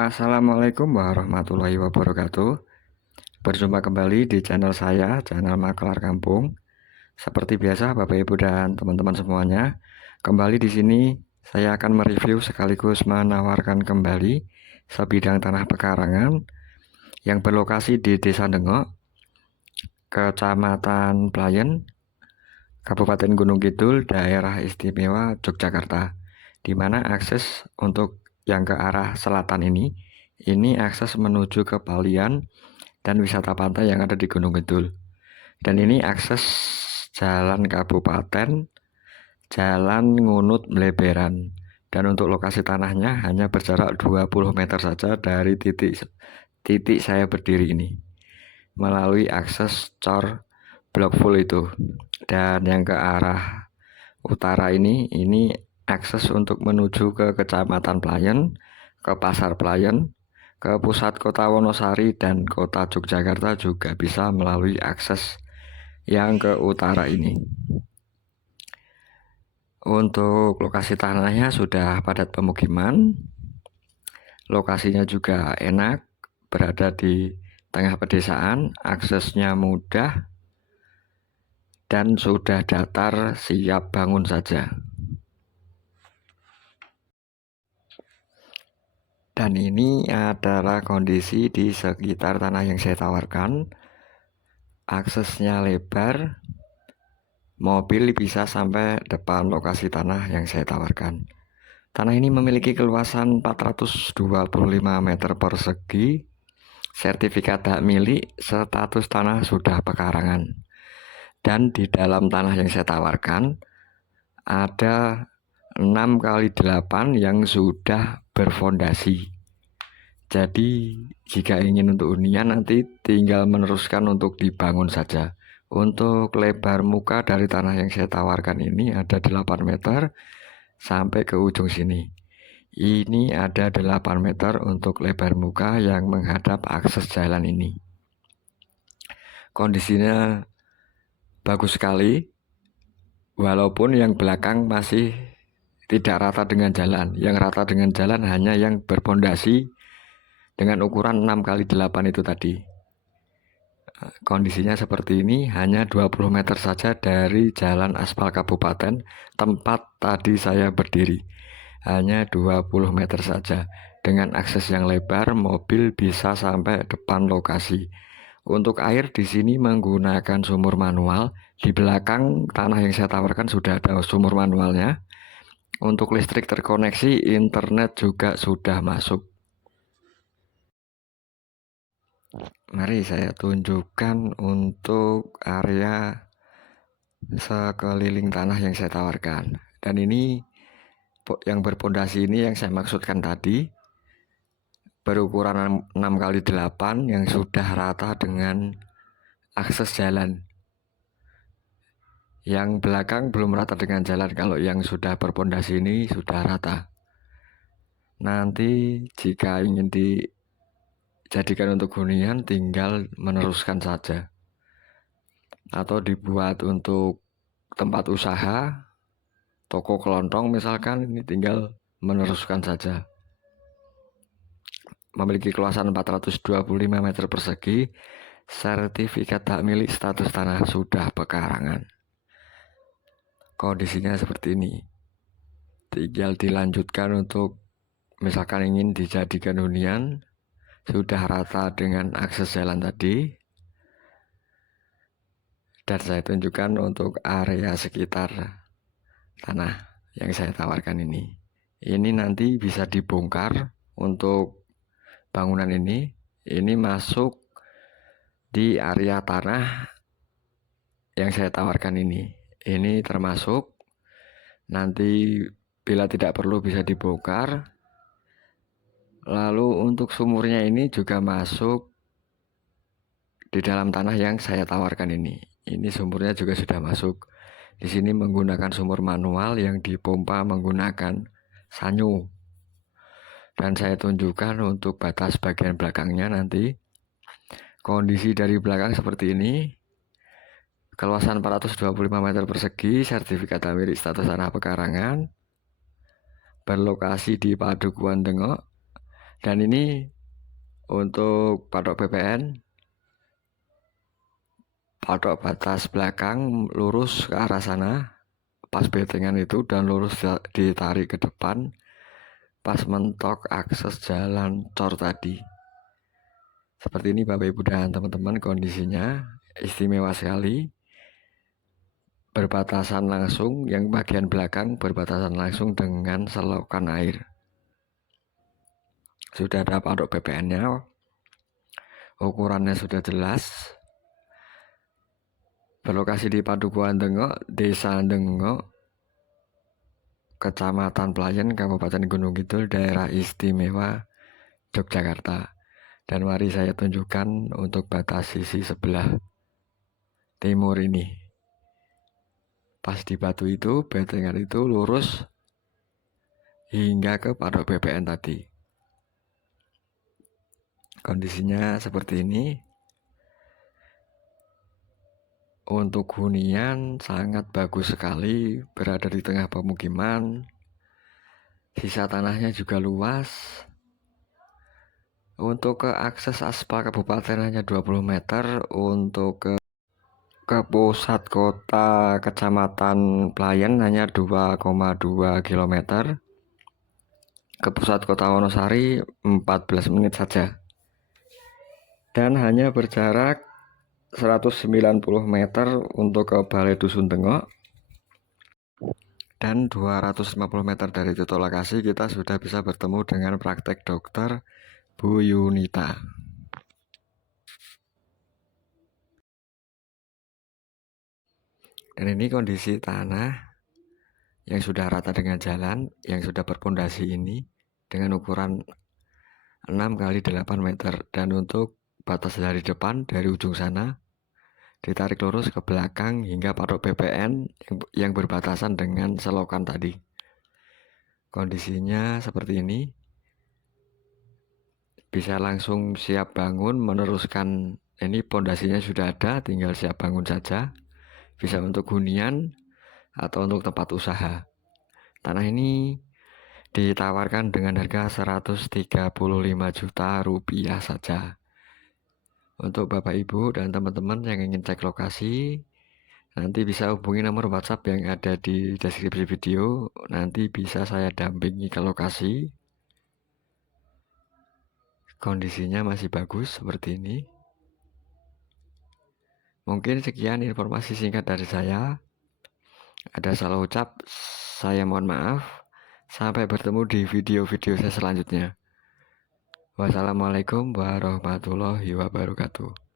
Assalamualaikum warahmatullahi wabarakatuh. Berjumpa kembali di channel saya, channel Makelar Kampung. Seperti biasa, Bapak Ibu dan teman-teman semuanya, kembali di sini saya akan mereview sekaligus menawarkan kembali sebidang tanah pekarangan yang berlokasi di Desa Dengok, Kecamatan Playen, Kabupaten Gunung Kidul, Daerah Istimewa Yogyakarta, di mana akses untuk yang ke arah selatan ini akses menuju ke Palian dan wisata pantai yang ada di Gunung Kidul. Dan ini akses jalan kabupaten, jalan Ngunut Mleberan. Dan untuk lokasi tanahnya hanya berjarak 20 meter saja dari titik saya berdiri ini, melalui akses cor blok full itu. Dan yang ke arah utara ini akses untuk menuju ke Kecamatan Playen, ke Pasar Playen, ke pusat kota Wonosari dan kota Yogyakarta juga bisa melalui akses yang ke utara ini. Untuk lokasi tanahnya sudah padat pemukiman, lokasinya juga enak, berada di tengah pedesaan, aksesnya mudah, dan sudah datar siap bangun saja. Dan ini adalah kondisi di sekitar tanah yang saya tawarkan. Aksesnya lebar, mobil bisa sampai depan lokasi tanah yang saya tawarkan. Tanah ini memiliki keluasan 425 meter persegi, sertifikat hak milik, status tanah sudah pekarangan. Dan di dalam tanah yang saya tawarkan ada 6x8 yang sudah berfondasi. Jadi jika ingin untuk hunian nanti tinggal meneruskan untuk dibangun saja. Untuk lebar muka dari tanah yang saya tawarkan ini ada 8 meter sampai ke ujung sini. Ini ada 8 meter untuk lebar muka yang menghadap akses jalan ini. Kondisinya bagus sekali, walaupun yang belakang masih tidak rata dengan jalan. Yang rata dengan jalan hanya yang berpondasi dengan ukuran 6x8 itu tadi. Kondisinya seperti ini, hanya 20 meter saja dari jalan aspal kabupaten tempat tadi saya berdiri. Hanya 20 meter saja. Dengan akses yang lebar, mobil bisa sampai depan lokasi. Untuk air di sini menggunakan sumur manual. Di belakang tanah yang saya tawarkan sudah ada sumur manualnya. Untuk listrik terkoneksi, internet juga sudah masuk. Mari saya tunjukkan untuk area sekeliling tanah yang saya tawarkan. Dan ini yang berpondasi ini yang saya maksudkan tadi, berukuran 6x8 yang sudah rata dengan akses jalan. Yang belakang belum rata dengan jalan, kalau yang sudah berpondasi ini sudah rata. Nanti jika ingin dijadikan untuk hunian tinggal meneruskan saja, atau dibuat untuk tempat usaha, toko kelontong misalkan, ini tinggal meneruskan saja. Memiliki keluasan 425 meter persegi, sertifikat hak milik, status tanah sudah pekarangan. Kondisinya seperti ini. Tinggal dilanjutkan untuk misalkan ingin dijadikan hunian, sudah rata dengan akses jalan tadi. Dan saya tunjukkan untuk area sekitar tanah yang saya tawarkan ini. Ini nanti bisa dibongkar untuk bangunan ini. Ini masuk di area tanah yang saya tawarkan ini. Ini termasuk, nanti bila tidak perlu bisa dibongkar. Lalu untuk sumurnya ini juga masuk di dalam tanah yang saya tawarkan ini. Ini sumurnya juga sudah masuk. Di sini menggunakan sumur manual yang dipompa menggunakan sanyo. Dan saya tunjukkan untuk batas bagian belakangnya nanti. Kondisi dari belakang seperti ini. Keluasan 425 meter persegi, sertifikat hak milik, status tanah pekarangan. Berlokasi di Padukuan Dengok, Dan ini untuk patok BPN, patok batas belakang lurus ke arah sana, pas betengan itu, dan lurus ditarik ke depan, pas mentok akses jalan cor tadi. Seperti ini Bapak Ibu dan teman-teman, kondisinya istimewa sekali. Berbatasan langsung, yang bagian belakang berbatasan langsung dengan selokan air. Sudah ada patok BPN-nya, ukurannya sudah jelas. Berlokasi di Padukuhan Dengok, Desa Dengok, Kecamatan Pelayan, Kabupaten Gunung Kidul, Daerah Istimewa Yogyakarta. Dan mari saya tunjukkan untuk batas sisi sebelah timur ini. Pas di batu itu, betengan itu lurus hingga ke patok BPN tadi. Kondisinya seperti ini. Untuk hunian sangat bagus sekali, berada di tengah pemukiman. Sisa tanahnya juga luas. Untuk ke akses aspal kabupaten hanya 20 meter. Untuk ke pusat kota Kecamatan Pelayan hanya 2,2 km. Ke pusat kota Wonosari 14 menit saja. Dan hanya berjarak 190 meter untuk ke Balai Dusun Dengok. Dan 250 meter dari titik lokasi kita sudah bisa bertemu dengan praktek dokter Bu Yunita. Dan ini kondisi tanah yang sudah rata dengan jalan, yang sudah berpondasi ini dengan ukuran 6 x 8 meter. Dan untuk batas dari depan, dari ujung sana, ditarik lurus ke belakang hingga patok BPN yang berbatasan dengan selokan tadi. Kondisinya seperti ini. Bisa langsung siap bangun, meneruskan. Ini pondasinya sudah ada, tinggal siap bangun saja. Bisa untuk hunian atau untuk tempat usaha. Tanah ini ditawarkan dengan harga 135 juta rupiah saja. Untuk Bapak Ibu dan teman-teman yang ingin cek lokasi, nanti bisa hubungi nomor WhatsApp yang ada di deskripsi video. Nanti bisa saya dampingi ke lokasi. Kondisinya masih bagus seperti ini. Mungkin sekian informasi singkat dari saya. Ada salah ucap, saya mohon maaf. Sampai bertemu di video-video saya selanjutnya. Wassalamualaikum warahmatullahi wabarakatuh.